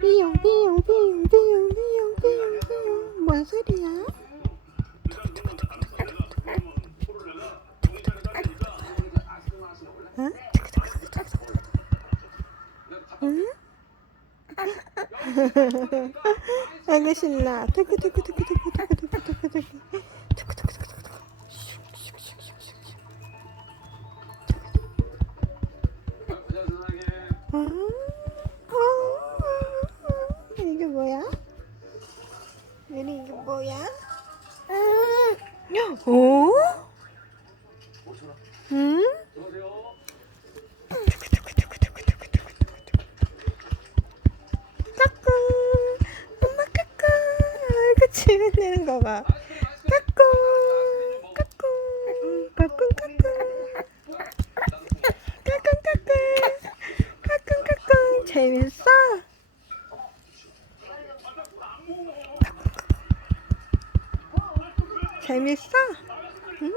삐용 삐용 삐용 삐용 삐용 삐용 삐용. 뭔 소리야? 응? 응? 아이고 신나. 두구두구두구두구두구두구두구두구. 이게 뭐야? 이게 뭐야? 오? 응? 까꿍. 엄마 까꿍. 아이고 치매내는 거 봐. 까꿍. 까꿍. 까꿍 까꿍. 까꿍. 재밌어? 재밌어? 응.